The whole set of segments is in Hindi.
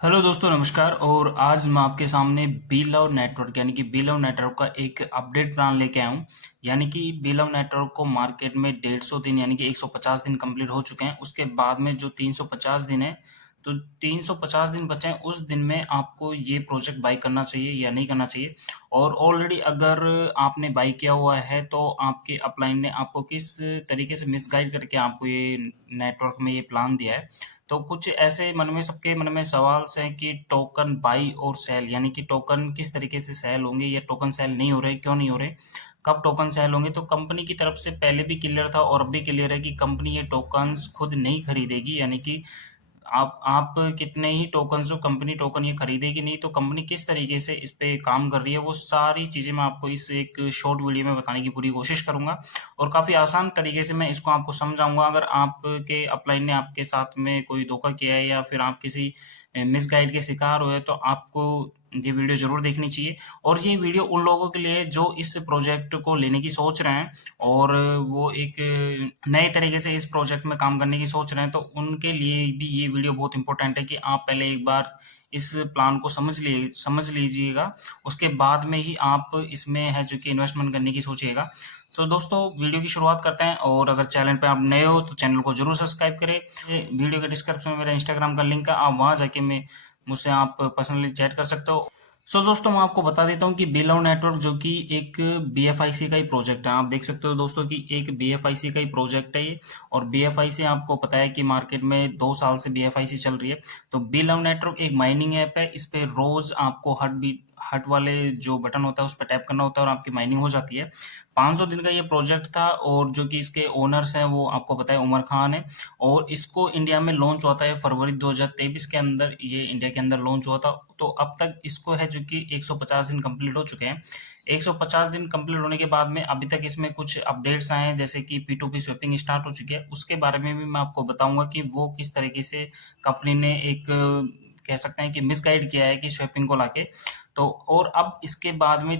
हेलो दोस्तों, नमस्कार। और आज मैं आपके सामने बी लव नेटवर्क यानी कि बी लव नेटवर्क का एक अपडेट प्लान लेके आया हूँ। यानी कि बी लव नेटवर्क को मार्केट में 150 दिन यानी कि 150 दिन कंप्लीट हो चुके हैं। उसके बाद में जो 350 दिन है, तो 350 दिन बचे हैं। उस दिन में आपको ये प्रोजेक्ट बाई करना चाहिए या नहीं करना चाहिए। और ऑलरेडी अगर आपने बाई किया हुआ है तो आपके अपलाइन ने आपको किस तरीके से मिसगाइड करके आपको ये नेटवर्क में ये प्लान दिया है। तो कुछ ऐसे मन में सबके मन में सवाल हैं कि टोकन बाई और सेल यानी कि टोकन किस तरीके से सेल होंगे या टोकन सेल नहीं हो रहे, क्यों नहीं हो रहे, कब टोकन सेल होंगे। तो कंपनी की तरफ से पहले भी क्लियर था और अब भी क्लियर है कि कंपनी ये टोकन्स खुद नहीं खरीदेगी। यानी कि आप कितने ही टोकन्स हो, कंपनी टोकन ये खरीदेगी नहीं। तो कंपनी किस तरीके से इस पे काम कर रही है, वो सारी चीज़ें मैं आपको इस एक शॉर्ट वीडियो में बताने की पूरी कोशिश करूँगा। और काफ़ी आसान तरीके से मैं इसको आपको समझाऊँगा। अगर आपके अपलाइन ने आपके साथ में कोई धोखा किया है या फिर आप किसी मिसगाइड के शिकार हुए, तो आपको ये वीडियो ज़रूर देखनी चाहिए। और ये वीडियो उन लोगों के लिए जो इस प्रोजेक्ट को लेने की सोच रहे हैं और वो एक नए तरीके से इस प्रोजेक्ट में काम करने की सोच रहे हैं, तो उनके लिए भी ये वीडियो बहुत इंपॉर्टेंट है कि आप पहले एक बार इस प्लान को समझ लीजिएगा। उसके बाद में ही आप इसमें है जो कि इन्वेस्टमेंट करने की सोचिएगा। तो दोस्तों, वीडियो की शुरुआत करते हैं। और अगर चैनल पे आप नए हो तो चैनल को जरूर सब्सक्राइब करें। वीडियो के डिस्क्रिप्शन में मेरा इंस्टाग्राम का लिंक है, आप वहां जाके मैं मुझसे आप पर्सनली चैट कर सकते हो। दोस्तों, मैं आपको बता देता हूँ कि बीलव नेटवर्क जो कि एक बीएफआईसी का ही प्रोजेक्ट है। आप देख सकते हो दोस्तों कि एक बीएफआईसी का ही प्रोजेक्ट है ये। और बीएफआईसी आपको पता है कि मार्केट में 2 साल से बीएफआईसी चल रही है। तो बीलव नेटवर्क एक माइनिंग ऐप है। इस पे रोज आपको हट वाले जो बटन होता है उस पर टैप करना होता है और आपकी माइनिंग हो जाती है। 500 दिन का ये प्रोजेक्ट था और जो कि इसके ओनर्स हैं वो आपको पता है उमर खान है। और इसको इंडिया में लॉन्च हुआ था फरवरी 2023 के अंदर, ये इंडिया के अंदर लॉन्च हुआ था। तो अब तक इसको है जो कि 150 दिन कंप्लीट हो चुके हैं। 150 दिन कंप्लीट होने के बाद में अभी तक इसमें कुछ अपडेट्स आए हैं, जैसे कि P2P स्वैपिंग स्टार्ट हो चुकी है। उसके बारे में भी मैं आपको बताऊंगा कि वो किस तरीके से कंपनी ने एक कह सकते हैं कि मिसगाइड किया है कि स्वैपिंग को लाके। तो और अब इसके बाद में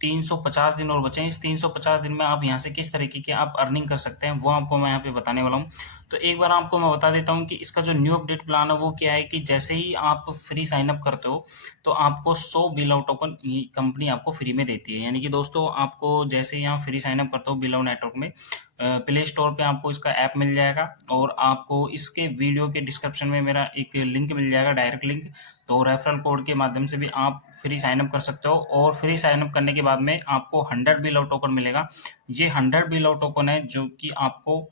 350 दिन और बचे हैं। इस 350 दिन में आप यहाँ से किस तरीके की आप अर्निंग कर सकते हैं वो आपको मैं यहाँ पे बताने वाला हूँ। तो एक बार आपको मैं बता देता हूँ कि इसका जो न्यू अपडेट प्लान है वो क्या है कि जैसे ही आप फ्री साइन अप करते हो तो आपको 100 बिलव टोकन कंपनी आपको फ्री में देती है। यानी कि दोस्तों, आपको जैसे ही आप फ्री साइन अप करते हो बिलव नेटवर्क में, प्ले स्टोर पे आपको इसका ऐप मिल जाएगा। और आपको इसके वीडियो के डिस्क्रिप्शन में मेरा एक लिंक मिल जाएगा, डायरेक्ट लिंक। तो रेफरल कोड के माध्यम से भी आप फ्री साइन अप कर सकते हो। और फ्री साइन अप करने के बाद में आपको 100 बिलव टोकन मिलेगा। ये 100 बिलव टोकन है जो कि आपको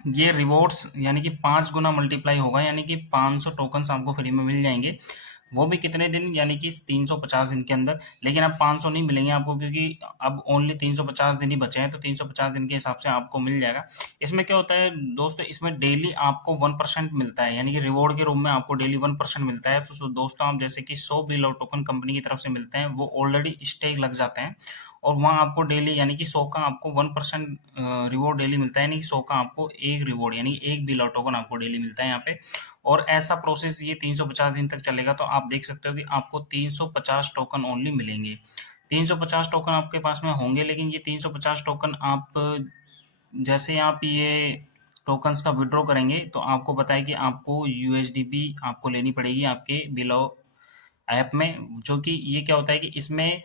ये रिवॉर्ड्स यानी कि 5 गुना मल्टीप्लाई होगा। यानी कि 500 टोकन्स आपको फ्री में मिल जाएंगे। वो भी कितने दिन, यानी कि 350 दिन के अंदर। लेकिन अब 500 नहीं मिलेंगे आपको, क्योंकि अब ओनली 350 दिन ही बचे हैं। तो 350 दिन के हिसाब से आपको मिल जाएगा। इसमें क्या होता है दोस्तों, इसमें डेली आपको 1% मिलता है। यानी कि रिवॉर्ड के रूप में आपको डेली 1% मिलता है। तो दोस्तों, आप जैसे कि 100 बिल टोकन कंपनी की तरफ से मिलते हैं, वो ऑलरेडी स्टेक लग जाते हैं। और वहाँ आपको डेली यानी कि 100 का आपको 1% रिवॉर्ड डेली मिलता है। यानी कि 100 का आपको एक रिवॉर्ड यानी कि एक बिल टोकन आपको डेली मिलता है यहाँ पे। और ऐसा प्रोसेस ये 350 दिन तक चलेगा। तो आप देख सकते हो कि आपको 350 टोकन ओनली मिलेंगे। 350 टोकन आपके पास में होंगे, लेकिन ये 350 टोकन आप जैसे आप ये टोकन्स का विड्रॉ करेंगे तो आपको पता है कि आपको यूएसडीपी आपको लेनी पड़ेगी आपके बिलो ऐप में। जो कि ये क्या होता है कि इसमें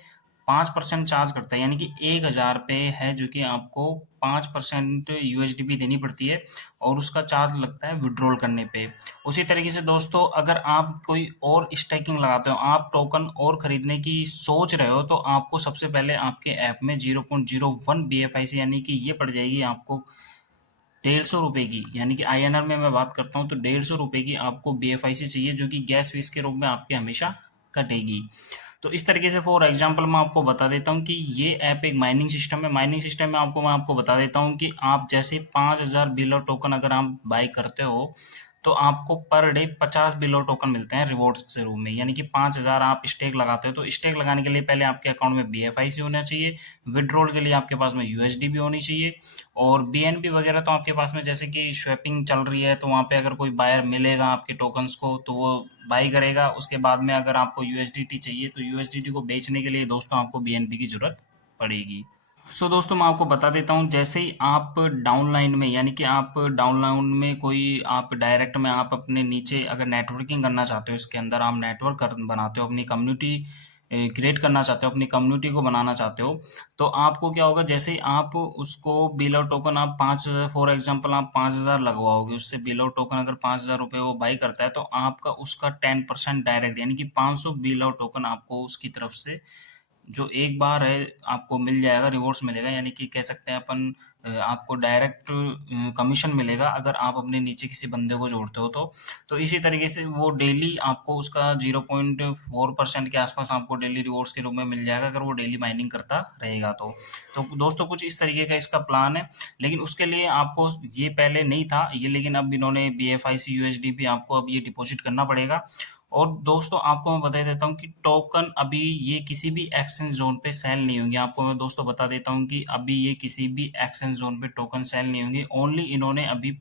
5% चार्ज करता है। यानी कि 1000 पे है जो कि आपको 5% यूएसडीपी देनी पड़ती है। और उसका चार्ज लगता है विड्रॉल करने पे। उसी तरीके से दोस्तों, अगर आप कोई और स्टेकिंग लगाते हो, आप टोकन और खरीदने की सोच रहे हो, तो आपको सबसे पहले आपके ऐप में 0.01 BFIC यानी कि ये पड़ जाएगी आपको 150 रुपए की। यानी कि INR में मैं बात करता हूँ तो 150 रुपए की आपको BFIC चाहिए, जो कि गैस फीस के रूप में आपके हमेशा कटेगी। तो इस तरीके से फॉर एग्जांपल मैं आपको बता देता हूँ कि ये ऐप एक माइनिंग सिस्टम है। माइनिंग सिस्टम में मैं आपको बता देता हूँ कि आप जैसे 5000 बिलो टोकन अगर आप बाय करते हो तो आपको पर डे 50 बिलो टोकन मिलते हैं रिवॉर्ड के रूप में। यानी कि 5000 आप स्टेक लगाते हो तो स्टेक लगाने के लिए पहले आपके अकाउंट में BFIC होना चाहिए। विड्रॉल के लिए आपके पास में USD भी होनी चाहिए। और BNB वगैरह तो आपके पास में, जैसे कि स्वैपिंग चल रही है तो वहाँ पे अगर कोई बायर मिलेगा आपके टोकन्स को तो वो बाई करेगा। उसके बाद में अगर आपको USDT चाहिए तो USDT को बेचने के लिए दोस्तों आपको BNB की जरूरत पड़ेगी। दोस्तों मैं आपको बता देता हूँ, जैसे ही आप डाउनलाइन में यानी कि आप डाउनलाइन में कोई आप डायरेक्ट में आप अपने नीचे अगर नेटवर्किंग करना चाहते हो, इसके अंदर आप नेटवर्क बनाते हो, अपनी कम्युनिटी क्रिएट करना चाहते हो, अपनी कम्युनिटी को बनाना चाहते हो, तो आपको क्या होगा, जैसे ही आप उसको बिल और टोकन आप 5,000 फॉर एग्जांपल आप 5,000 लगवाओगे, उससे बिल और टोकन अगर 5,000 रुपये वो बाई करता है, तो आपका उसका 10% डायरेक्ट यानी कि 500 बिल और टोकन आपको उसकी तरफ से जो एक बार है आपको मिल जाएगा, रिवॉर्ड्स मिलेगा, यानी कि कह सकते हैं अपन आपको डायरेक्ट कमीशन मिलेगा अगर आप अपने नीचे किसी बंदे को जोड़ते हो तो इसी तरीके से वो डेली आपको उसका 0.4% के आसपास आपको डेली रिवॉर्ड्स के रूप में मिल जाएगा अगर वो डेली माइनिंग करता रहेगा तो दोस्तों कुछ इस तरीके का इसका प्लान है। लेकिन उसके लिए आपको ये पहले नहीं था ये, लेकिन अब इन्होंने BFIC USDP आपको अब ये डिपॉजिट करना पड़ेगा। और दोस्तों आपको मैं बता देता हूँ कि टोकन अभी ये किसी भी एक्सचेंज जोन पे सेल नहीं होंगे। आपको मैं दोस्तों बता देता हूँ कि अभी ये किसी भी एक्सचेंज जोन पे टोकन सेल नहीं होंगे। ओनली इन्होंने अभी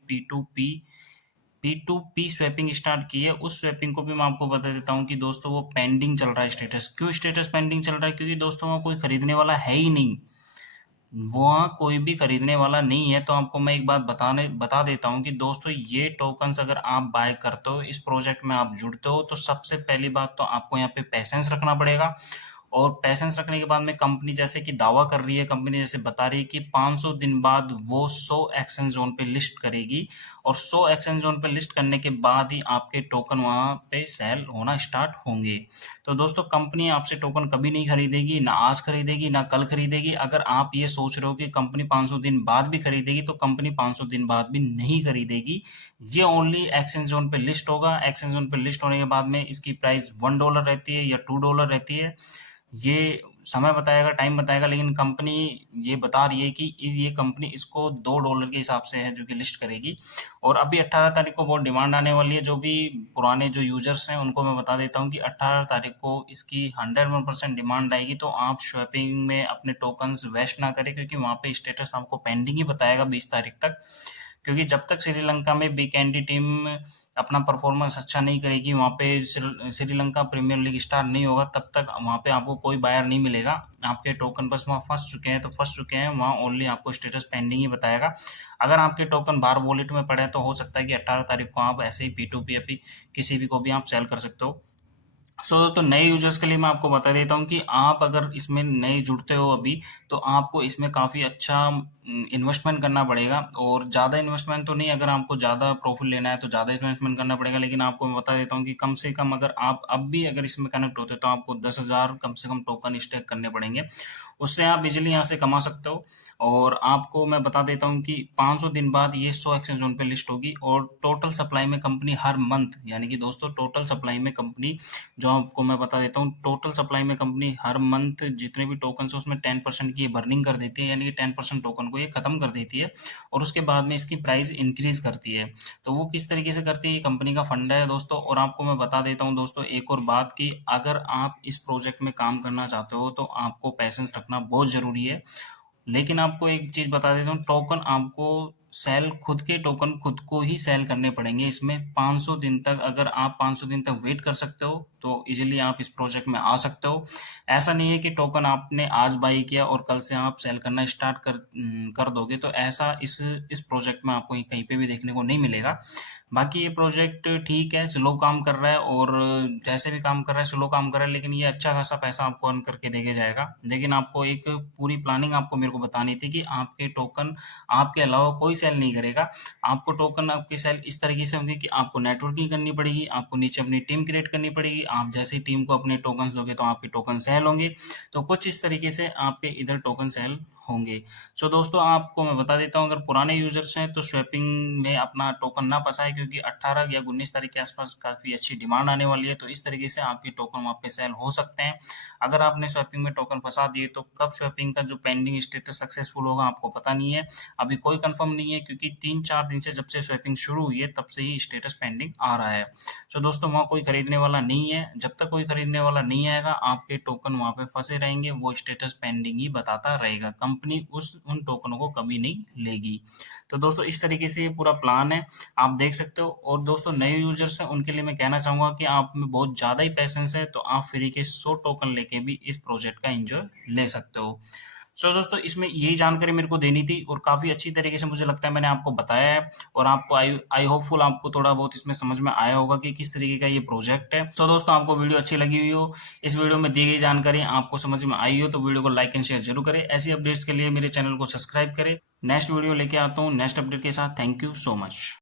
P2P स्वैपिंग स्टार्ट की है। उस स्वैपिंग को भी मैं आपको बता देता हूँ कि दोस्तों वो पेंडिंग चल रहा है स्टेटस। क्यों स्टेटस पेंडिंग चल रहा है? क्योंकि दोस्तों वहाँ कोई खरीदने वाला है ही नहीं, वहाँ कोई भी खरीदने वाला नहीं है। तो आपको मैं एक बात बता देता हूँ कि दोस्तों ये टोकन्स अगर आप बाय करते हो, इस प्रोजेक्ट में आप जुड़ते हो, तो सबसे पहली बात तो आपको यहाँ पे पैसेंस रखना पड़ेगा। और पैसेंस रखने के बाद में कंपनी जैसे कि दावा कर रही है, कंपनी जैसे बता रही है कि 500 दिन बाद वो 100 एक्सचेंज जोन पे लिस्ट करेगी और 100 एक्सचेंज जोन पे लिस्ट करने के बाद ही आपके टोकन वहाँ पे सेल होना स्टार्ट होंगे। तो दोस्तों कंपनी आपसे टोकन कभी नहीं खरीदेगी, ना आज खरीदेगी ना कल खरीदेगी। अगर आप ये सोच रहे हो कि कंपनी 500 दिन बाद भी खरीदेगी, तो कंपनी 500 दिन बाद भी नहीं खरीदेगी। ये ओनली एक्सचेंज जोन पे लिस्ट होगा। एक्सचेंज जोन पे लिस्ट होने के बाद में इसकी प्राइस $1 रहती है या $2 रहती है, ये समय बताएगा, टाइम बताएगा। लेकिन कंपनी ये बता रही है कि ये कंपनी इसको $2 के हिसाब से है जो कि लिस्ट करेगी। और अभी 18 तारीख को बहुत डिमांड आने वाली है। जो भी पुराने जो यूजर्स हैं उनको मैं बता देता हूँ कि 18 तारीख को इसकी 101% डिमांड आएगी। तो आप शॉपिंग में अपने टोकन्स वेस्ट ना करें, क्योंकि वहाँ पे स्टेटस आपको पेंडिंग ही बताएगा 20 तारीख तक। क्योंकि जब तक श्रीलंका में बीकेएनडी टीम अपना परफॉर्मेंस अच्छा नहीं करेगी, वहाँ पे श्रीलंका प्रीमियर लीग स्टार्ट नहीं होगा, तब तक वहाँ पे आपको कोई बायर नहीं मिलेगा। आपके टोकन बस वहाँ फंस चुके हैं तो फंस चुके हैं, वहाँ ओनली आपको स्टेटस पेंडिंग ही बताएगा। अगर आपके टोकन बाहर वॉलेट में पड़े हैं तो हो सकता है कि 18 तारीख को आप ऐसे ही P2P अभी किसी भी को भी आप सेल कर सकते हो। तो नए यूजर्स के लिए मैं आपको बता देता हूँ कि आप अगर इसमें नए जुड़ते हो अभी, तो आपको इसमें काफ़ी अच्छा इन्वेस्टमेंट करना पड़ेगा। और ज़्यादा इन्वेस्टमेंट तो नहीं, अगर आपको ज़्यादा प्रॉफिट लेना है तो ज़्यादा इन्वेस्टमेंट करना पड़ेगा। लेकिन आपको मैं बता देता हूँ कि कम से कम अगर आप अब भी अगर इसमें कनेक्ट होते हो तो आपको 10,000 कम से कम टोकन स्टेक करने पड़ेंगे। उससे आप इजीली यहाँ से कमा सकते हो। और आपको मैं बता देता हूँ कि 500 दिन बाद ये 100 एक्सचेंज जोन पे लिस्ट होगी। और टोटल सप्लाई में कंपनी हर मंथ, यानी कि दोस्तों टोटल सप्लाई में कंपनी, जो आपको मैं बता देता हूँ, टोटल सप्लाई में कंपनी हर मंथ जितने भी टोकन है उसमें 10% की बर्निंग कर देती है, यानी कि 10% टोकन को ये खत्म कर देती है। और उसके बाद में इसकी प्राइस इंक्रीज करती है। तो वो किस तरीके से करती है, ये कंपनी का फंड है दोस्तों। और आपको मैं बता देता हूँ दोस्तों एक और बात, की अगर आप इस प्रोजेक्ट में काम करना चाहते हो तो आपको पैसेंस रखना बहुत जरूरी है। लेकिन आपको एक चीज बता देता हूँ, टोकन आपको सेल, खुद के टोकन खुद को ही सेल करने पड़ेंगे। इसमें 500 दिन तक, अगर आप 500 दिन तक वेट कर सकते हो तो इजीली आप इस प्रोजेक्ट में आ सकते हो। ऐसा नहीं है कि टोकन आपने आज बाई किया और कल से आप सेल करना स्टार्ट कर दोगे, तो ऐसा इस प्रोजेक्ट में आपको कहीं पे भी देखने को नहीं मिलेगा। बाकी ये प्रोजेक्ट ठीक है, स्लो काम कर रहा है, और जैसे भी काम कर रहा है स्लो काम कर रहा है, लेकिन ये अच्छा खासा पैसा आपको अर्न करके देके जाएगा। लेकिन आपको एक पूरी प्लानिंग आपको मेरे को बतानी थी कि आपके टोकन आपके अलावा कोई सेल नहीं करेगा। आपको टोकन आपके सेल इस तरीके से होंगे कि आपको नेटवर्किंग करनी पड़ेगी, आपको नीचे अपनी टीम क्रिएट करनी पड़ेगी। आप जैसे ही टीम को अपने टोकन दोगे तो आपके टोकन सेल होंगे। तो कुछ इस तरीके से आपके इधर टोकन सेल होंगे। दोस्तों आपको मैं बता देता हूँ, अगर पुराने यूजर्स हैं तो स्वैपिंग में अपना टोकन ना फंसाए, क्योंकि 18 या 19 तारीख के आसपास काफी अच्छी डिमांड आने वाली है। तो इस तरीके से आपके टोकन वहाँ पे सेल हो सकते हैं। अगर आपने स्वैपिंग में टोकन फंसा दिए तो कब स्वैपिंग का जो पेंडिंग स्टेटस सक्सेसफुल होगा आपको पता नहीं है, अभी कोई कंफर्म नहीं है। क्योंकि 3-4 दिन से जब से स्वैपिंग शुरू हुई है तब से ही स्टेटस पेंडिंग आ रहा है। दोस्तों वहाँ कोई खरीदने वाला नहीं है। जब तक कोई खरीदने वाला नहीं आएगा आपके टोकन वहाँ पे फंसे रहेंगे, वो स्टेटस पेंडिंग ही बताता रहेगा। कंपनी उन टोकनों को कभी नहीं लेगी। तो दोस्तों इस तरीके से ये पूरा प्लान है, आप देख सकते हो। और दोस्तों नए यूजर्स हैं उनके लिए मैं कहना चाहूंगा कि आप में बहुत ज्यादा ही पैसेंस है तो आप फ्री के 100 टोकन लेके भी इस प्रोजेक्ट का एंजॉय ले सकते हो। सो दोस्तों इसमें यही जानकारी मेरे को देनी थी और काफ़ी अच्छी तरीके से मुझे लगता है मैंने आपको बताया है और आपको आई होपफुल आपको थोड़ा बहुत इसमें समझ में आया होगा कि किस तरीके का ये प्रोजेक्ट है। सो दोस्तों आपको वीडियो अच्छी लगी हुई हो, इस वीडियो में दी गई जानकारी आपको समझ में आई हो तो वीडियो को लाइक एंड शेयर जरूर करें। ऐसी अपडेट्स के लिए मेरे चैनल को सब्सक्राइब करें। नेक्स्ट वीडियो लेके आता हूँ नेक्स्ट अपडेट के साथ। Thank you so much.